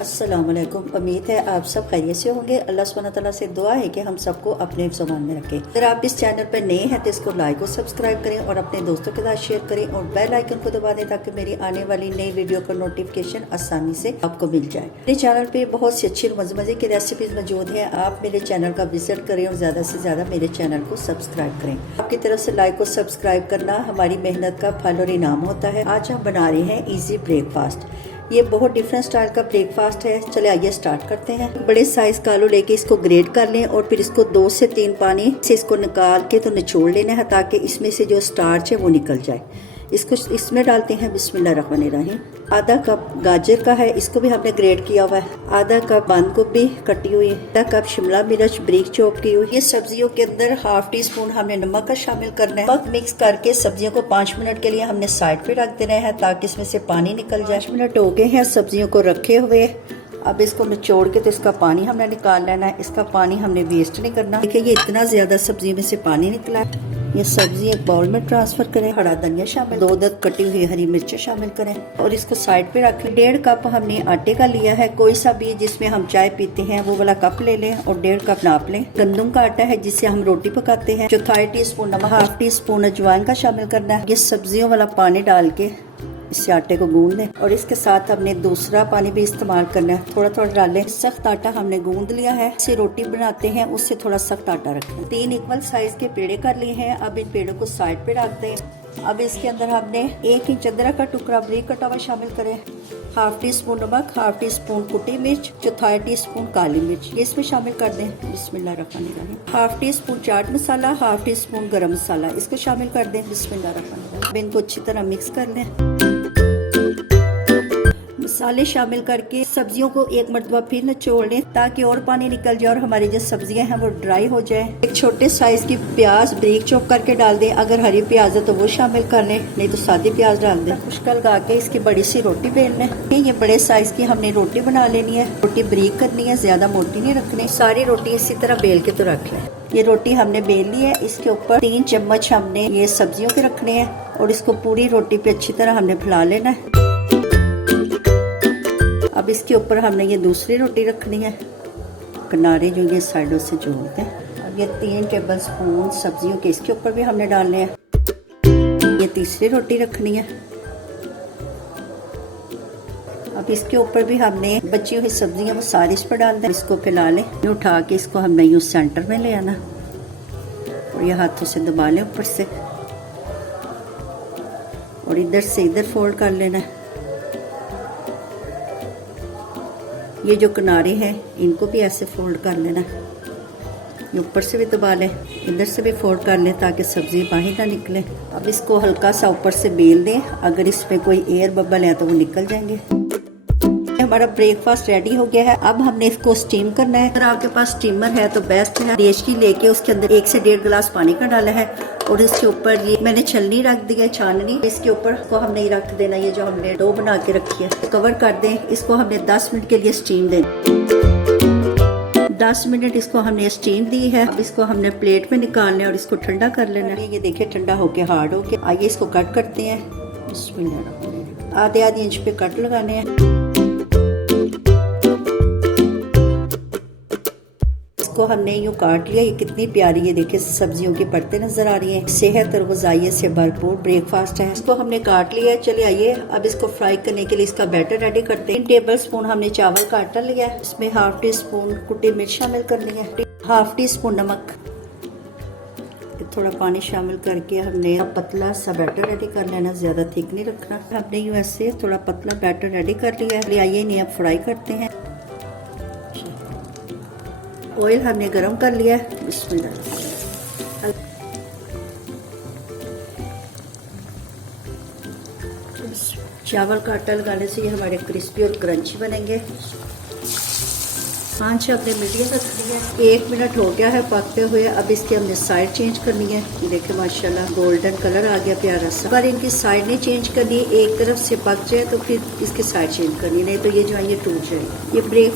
अस्सलाम वालेकुम। उम्मीद है आप सब खैरियत से होंगे। अल्लाह सुब्हानहू तआला से दुआ है कि हम सबको अपने ज़ुबान में रखें। अगर आप इस चैनल पर नए हैं तो इसको लाइक और सब्सक्राइब करें और अपने दोस्तों के साथ शेयर करें और बेल आइकन को दबा दें ताकि मेरी आने वाली नई वीडियो का नोटिफिकेशन आसानी से आपको मिल जाए। मेरे चैनल पे बहुत सी अच्छी मज़े की रेसिपीज मौजूद है। आप मेरे चैनल का विजिट करें और ज़्यादा से ज़्यादा मेरे चैनल को सब्सक्राइब करें। आपकी तरफ से लाइक और सब्सक्राइब करना हमारी मेहनत का फल और इनाम होता है। आज हम बना रहे हैं ईजी ब्रेकफास्ट। ये बहुत डिफरेंट स्टाइल का ब्रेकफास्ट है। चले आइए स्टार्ट करते हैं। बड़े साइज का आलू लेके इसको ग्रेट कर लें और फिर इसको 2 से 3 पानी से इसको निकाल के तो निचोड़ लेना है ताकि इसमें से जो स्टार्च है वो निकल जाए। इसको इसमें डालते हैं बिस्मिल्लाहिर्रहमानिर्रहीम। आधा कप गाजर का है, इसको भी हमने ग्रेट किया हुआ है। आधा कप बंद गोभी कटी हुई, आधा कप शिमला मिर्च बारीक चॉप की हुई। ये सब्जियों के अंदर हाफ टी स्पून हमने नमक का शामिल करना है। नमक मिक्स करके सब्जियों को 5 मिनट के लिए हमने साइड पे रख देना है ताकि इसमें से पानी निकल जाए। 5 मिनट हो गए हैं सब्जियों को रखे हुए। अब इसको निचोड़ के तो इसका पानी हमने निकाल लेना है। इसका पानी हमने वेस्ट नहीं करना। देखिए ये इतना ज्यादा सब्जी में से पानी निकला है। ये सब्जी एक बाउल में ट्रांसफर करें। हरा धनिया शामिल, 2 अदद कटी हुई हरी मिर्चें शामिल करें और इसको साइड पे रख लें। 1.5 कप हमने आटे का लिया है। कोई सा भी जिसमें हम चाय पीते हैं वो वाला कप ले लें और 1.5 कप नाप लें। गंदम का आटा है जिससे हम रोटी पकाते हैं। 1/4 टीस्पून नमक, हाफ टी स्पून अजवाइन का शामिल करना है। ये सब्जियों वाला पानी डाल के इससे आटे को गूंद लें और इसके साथ हमने दूसरा पानी भी इस्तेमाल करना है। थोड़ा थोड़ा डालें। सख्त आटा हमने गूंद लिया है। इससे रोटी बनाते हैं उससे थोड़ा सख्त आटा रखें। 3 इक्वल साइज के पेड़े कर लिए हैं। अब इन पेड़ों को साइड पे रख दें। अब इसके अंदर हमने 1 इंच अदरक का टुकड़ा बारीक कटा हुआ शामिल करें। हाफ टी स्पून नमक, हाफ टी स्पून कुटी मिर्च, 1/4 टीस्पून काली मिर्च ये इसमें शामिल कर दें। बिस्मिल्लाहिर्रहमानिर्रहीम। Half tea spoon chaat masala, half tea spoon गरम मसाला इसको शामिल कर दें। बिस्मिल्लाहिर्रहमानिर्रहीम। इनको अच्छी तरह मिक्स कर लें। मसाले शामिल करके सब्जियों को एक मरतबा फिर निचोड़ लें ताकि और पानी निकल जाए और हमारी जो सब्जियां हैं वो ड्राई हो जाए। एक छोटे साइज की प्याज बारीक चॉप करके डाल दें। अगर हरी प्याज है तो वो शामिल कर लें, नहीं तो सादी प्याज डाल दें। खुश्का लगा के इसकी बड़ी सी रोटी बेल लें। ये बड़े साइज की हमने रोटी बना लेनी है। रोटी बारीक करनी है, ज्यादा मोटी नहीं रखनी। सारी रोटी इसी तरह बेल के तो रख लें। ये रोटी हमने बेल ली है। इसके ऊपर 3 चम्मच हमने ये सब्जियों के रखने हैं और इसको पूरी रोटी पे अच्छी तरह हमने फैला लेना है। अब इसके ऊपर हमने ये दूसरी रोटी रखनी है। किनारे जो ये साइडों से जोड़ दें। अब ये 3 टेबल स्पून सब्जियों के इसके ऊपर भी हमने डालने हैं। ये तीसरी रोटी रखनी है। अब इसके ऊपर भी हमने बची हुई सब्जियां वो सारी इस पर डाल दें। इसको फैला लें। उठा के इसको हमने यूं सेंटर में ले आना और ये हाथों से दबा लें ऊपर से और इधर से इधर फोल्ड कर लेना है। ये जो किनारे हैं इनको भी ऐसे फोल्ड कर लेना। ये ऊपर से भी दबा लें, इधर से भी फोल्ड कर लें ताकि सब्जी बाहर ना निकले। अब इसको हल्का सा ऊपर से बेल दें। अगर इसमें कोई एयर बबल है तो वो निकल जाएंगे। हमारा ब्रेकफास्ट रेडी हो गया है। अब हमने इसको स्टीम करना है। अगर आपके पास स्टीमर है तो बेस्ट है। देश की लेके उसके अंदर 1 से 1.5 गिलास पानी का डाला है और इसके ऊपर ये मैंने छलनी रख दी है, छाननी। इसके ऊपर को हमने रख देना ये जो हमने डो बना के रखी है। कवर कर दें। इसको हमने 10 मिनट के लिए स्टीम दें। 10 मिनट इसको हमने स्टीम दी है। अब इसको हमने प्लेट में निकालना है और इसको ठंडा कर लेना है। ये देखिए ठंडा होके हार्ड होके। आइए इसको कट करते हैं। आधे इंच पे कट लगाने हैं। इसको हमने यूं काट लिया। ये कितनी प्यारी है देखिए सब्जियों की परतें नजर आ रही हैं। सेहत और ग़िज़ाइयत से भरपूर ब्रेकफास्ट है। इसको हमने काट लिया है। चलिए आइए अब इसको फ्राई करने के लिए इसका बैटर रेडी करते हैं। 3 टेबल स्पून हमने चावल का आटा लिया है। इसमें हाफ टी स्पून कुटी मिर्च शामिल करनी है, हाफ टी स्पून नमक, थोड़ा पानी शामिल करके हमने पतला सा बैटर रेडी कर लेना। ज्यादा थिक नहीं रखना। हमने यूं ऐसे थोड़ा पतला बैटर रेडी कर लिया है। आइए इन्हें अब फ्राई करते हैं। ऑयल हमने गरम कर लिया है। बिस्मिल्लाह। चावल का आटा लगाने से ये हमारे क्रिस्पी और क्रंची बनेंगे। आंच हमने मीडियम रख दी है। 1 मिनट हो गया है पकते हुए। अब इसकी हमने साइड चेंज करनी है। देखिए माशाल्लाह गोल्डन कलर आ गया प्यारा सा। पर इनकी साइड नहीं चेंज करनी। एक तरफ से पक जाए तो फिर इसकी साइड चेंज करनी, नहीं तो ये जो है ये टूट जाएगी। ये ब्रेक